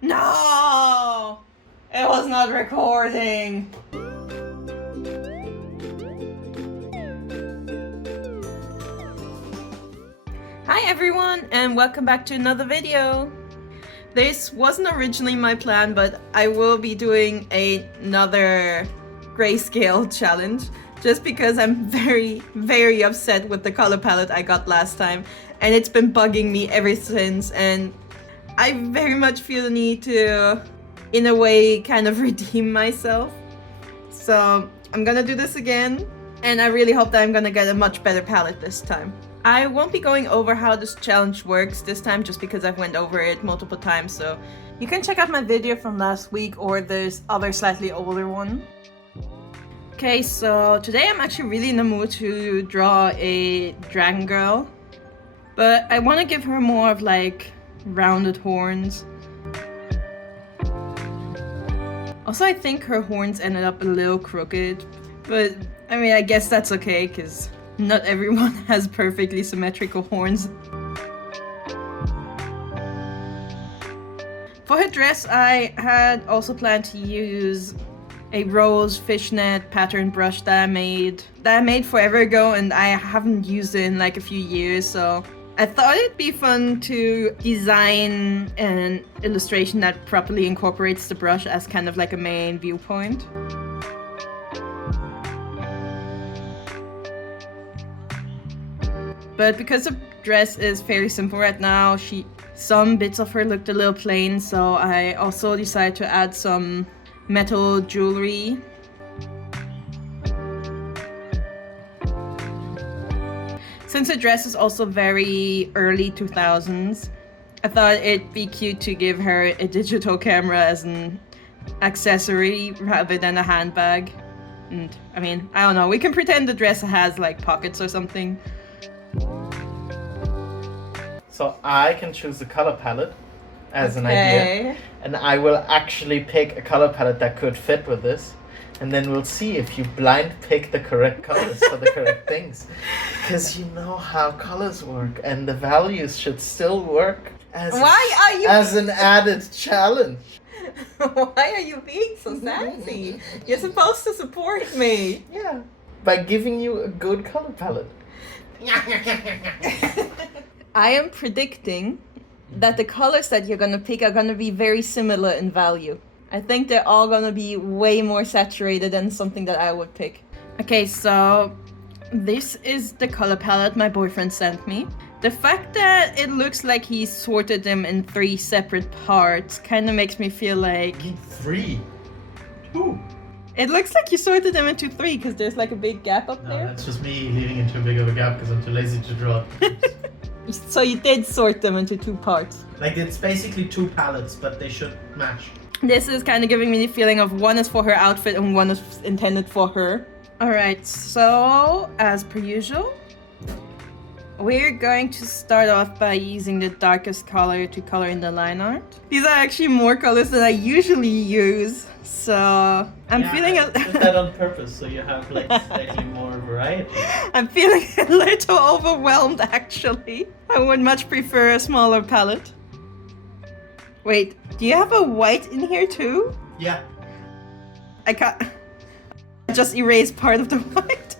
No! It was not recording. Hi everyone, and welcome back to another video. This wasn't originally my plan, but I will be doing another Greyscale challenge just because I'm very upset with the color palette I got last time, and it's been bugging me ever since, and I very much feel the need to, in a way, kind of redeem myself. So I'm gonna do this again, and I really hope that I'm gonna get a much better palette this time. I won't be going over how this challenge works this time just because I've went over it multiple times, so you can check out my video from last week or this other slightly older one. Okay, so today I'm actually really in the mood to draw a dragon girl, but I want to give her more of like rounded horns. Also, I think her horns ended up a little crooked, but I mean, I guess that's okay because not everyone has perfectly symmetrical horns. For her dress, I had also planned to use a rose fishnet pattern brush that I made forever ago, and I haven't used it in like a few years, so I thought it'd be fun to design an illustration that properly incorporates the brush as kind of like a main viewpoint. But because the dress is fairly simple right now, some bits of her looked a little plain, so I also decided to add some metal jewelry. Since the dress is also very early 2000s, I thought it'd be cute to give her a digital camera as an accessory rather than a handbag. And I mean, I don't know, we can pretend the dress has like pockets or something. So I can choose the color palette as an idea, and I will actually pick a color palette that could fit with this, and then we'll see if you blind pick the correct colors for the correct things. Because you know how colors work, and the values should still work as an added challenge. Why are you being so sassy? You're supposed to support me. Yeah, by giving you a good color palette. I am predicting that the colors that you're gonna pick are gonna be very similar in value. I think they're all gonna be way more saturated than something that I would pick. Okay, so this is the color palette my boyfriend sent me. The fact that it looks like he sorted them in 3 separate parts kind of makes me feel like... 3? 2? It looks like you sorted them into 3 because there's like a big gap up there. No, that's just me leaving it too big of a gap because I'm too lazy to draw. So you did sort them into 2 parts. Like, it's basically 2 palettes, but they should match. This is kind of giving me the feeling of one is for her outfit and one is intended for her. Alright, so as per usual, we're going to start off by using the darkest color to color in the line art. These are actually more colors than I usually use, so I'm feeling I did that on purpose, so you have like slightly more variety. I'm feeling a little overwhelmed actually. I would much prefer a smaller palette. Wait, do you have a white in here too? Yeah. I just erased part of the white.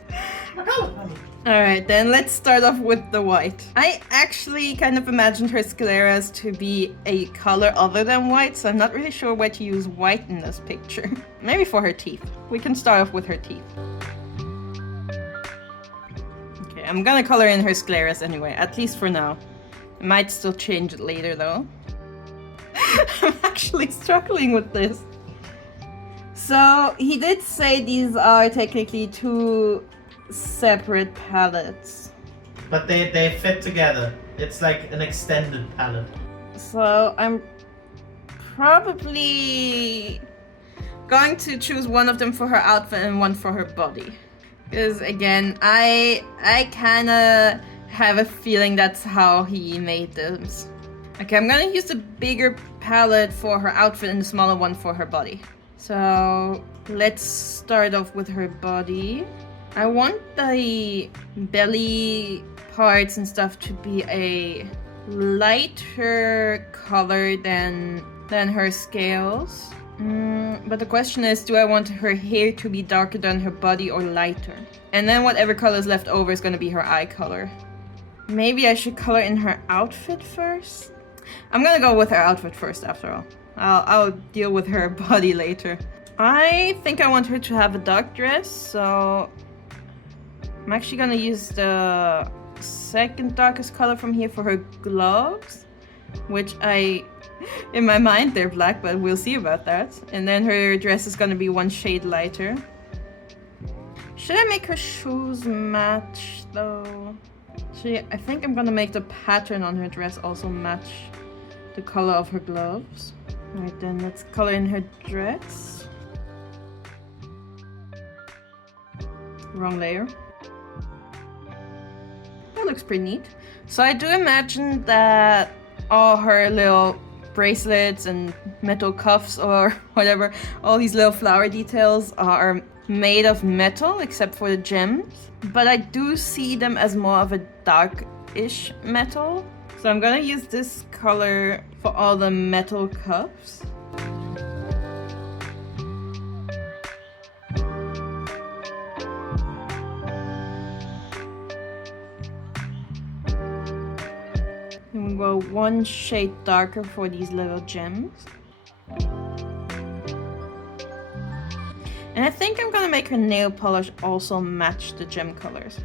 Alright, then let's start off with the white. I actually kind of imagined her scleras to be a color other than white, so I'm not really sure why to use white in this picture. Maybe for her teeth. We can start off with her teeth. Okay, I'm gonna color in her scleras anyway, at least for now. I might still change it later though. I'm actually struggling with this. So, he did say these are technically 2 separate palettes. But they fit together. It's like an extended palette. So I'm probably going to choose one of them for her outfit and one for her body. Because again, I kinda have a feeling that's how he made this. Okay, I'm gonna use the bigger palette for her outfit and the smaller one for her body. So let's start off with her body. I want the belly parts and stuff to be a lighter color than Then her scales. But the question is, do I want her hair to be darker than her body or lighter? And then whatever color is left over is going to be her eye color. Maybe I should color in her outfit first? I'm gonna go with her outfit first after all. I'll deal with her body later. I think I want her to have a dark dress, so I'm actually gonna use the second darkest color from here for her gloves, which in my mind they're black, but we'll see about that. And then her dress is gonna be one shade lighter. Should I make her shoes match though? I think I'm gonna make the pattern on her dress also match the color of her gloves. Alright, then let's color in her dress. Wrong layer. That looks pretty neat. So I do imagine that all her little bracelets and metal cuffs or whatever, all these little flower details are made of metal except for the gems. But I do see them as more of a dark-ish metal. So I'm gonna use this color for all the metal cuffs. And we'll go one shade darker for these little gems. And I think I'm gonna make her nail polish also match the gem colors.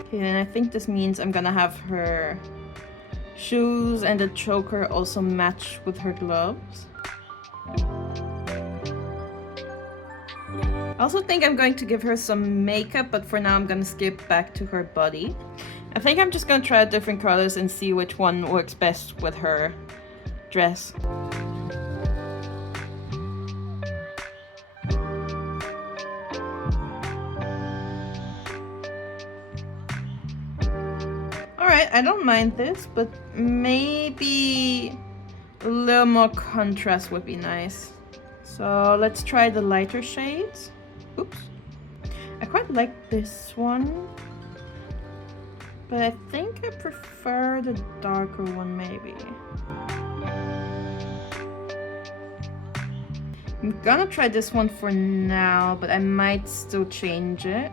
Okay, and I think this means I'm gonna have her shoes and the choker also match with her gloves. I also think I'm going to give her some makeup, but for now I'm gonna skip back to her body. I think I'm just gonna try different colors and see which one works best with her dress. Alright, I don't mind this, but maybe a little more contrast would be nice. So let's try the lighter shades. Oops. I quite like this one. But I think I prefer the darker one, maybe. I'm gonna try this one for now, but I might still change it.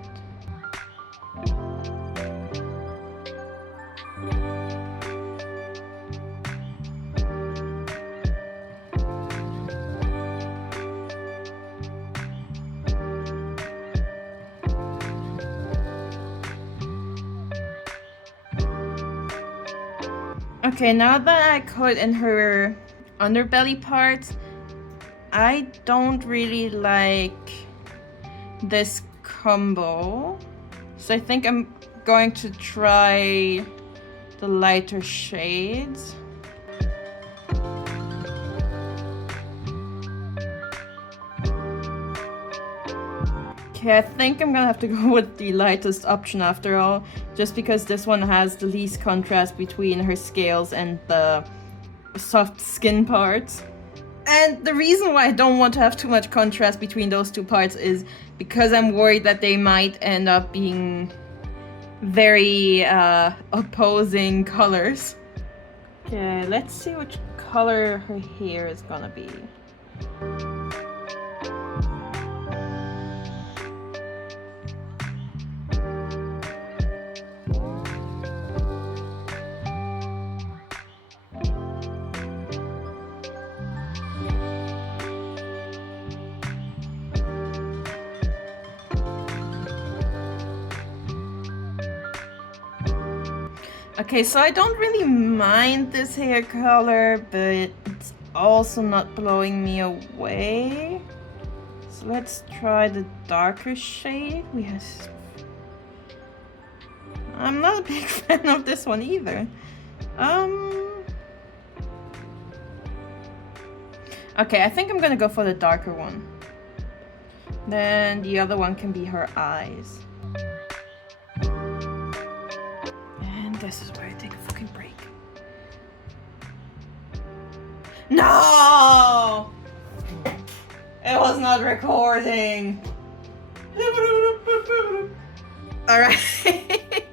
Okay, now that I colored in her underbelly part, I don't really like this combo. So I think I'm going to try the lighter shades. Okay, I think I'm gonna have to go with the lightest option after all, just because this one has the least contrast between her scales and the soft skin parts. And the reason why I don't want to have too much contrast between those two parts is because I'm worried that they might end up being very opposing colors. Okay, let's see which color her hair is gonna be. Okay, so I don't really mind this hair color, but it's also not blowing me away. So let's try the darker shade. I'm not a big fan of this one either. Okay, I think I'm gonna go for the darker one. Then the other one can be her eyes. This is where I take a fucking break. No! It was not recording. All right.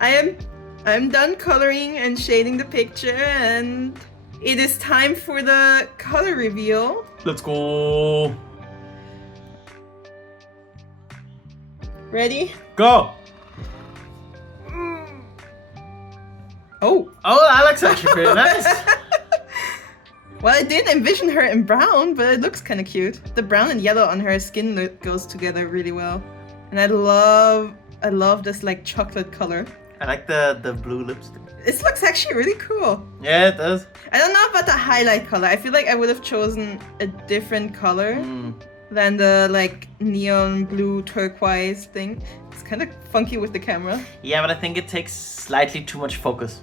I'm done coloring and shading the picture, and it is time for the color reveal. Let's go. Ready? Go. Oh. Oh, that looks actually pretty nice. Well, I did envision her in brown, but it looks kind of cute. The brown and yellow on her skin goes together really well. And I love this like chocolate color. I like the blue lipstick. This looks actually really cool. Yeah, it does. I don't know about the highlight color. I feel like I would have chosen a different color than the like neon blue turquoise thing. It's kind of funky with the camera. Yeah, but I think it takes slightly too much focus.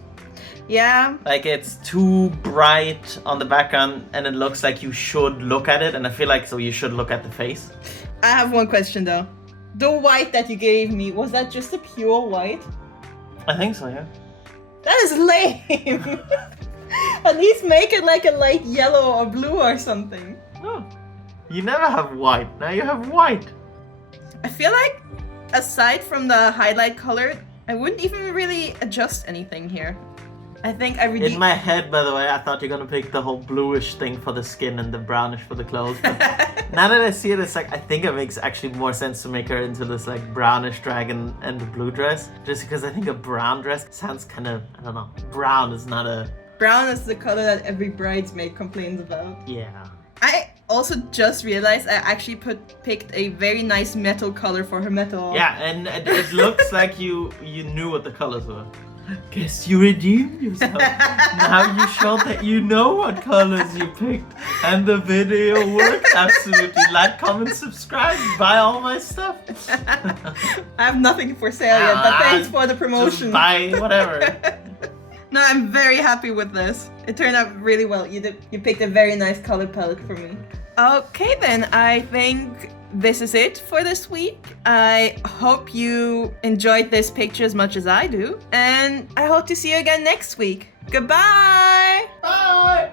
Yeah. Like it's too bright on the background and it looks like you should look at it, and I feel like so you should look at the face. I have one question though. The white that you gave me, was that just a pure white? I think so, yeah. That is lame. At least make it like a light yellow or blue or something. No. You never have white. Now you have white. I feel like aside from the highlight color, I wouldn't even really adjust anything here. I think I really... In my head, by the way, I thought you're gonna pick the whole bluish thing for the skin and the brownish for the clothes. But now that I see it, it's like, I think it makes actually more sense to make her into this like brownish dragon and the blue dress. Just because I think a brown dress sounds kind of, I don't know, brown is not a... Brown is the color that every bridesmaid complains about. Yeah. I also just realized I actually picked a very nice metal color for her metal. Yeah, and it looks like you knew what the colors were. Guess you redeemed yourself. Now you showed that you know what colors you picked. And the video worked absolutely. Like, comment, subscribe, buy all my stuff. I have nothing for sale yet, but thanks for the promotion. Just buy whatever. No, I'm very happy with this. It turned out really well. You picked a very nice color palette for me. Okay then, I think this is it for this week. I hope you enjoyed this picture as much as I do. And I hope to see you again next week. Goodbye! Bye!